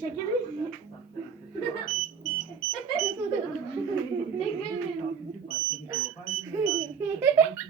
Check everything.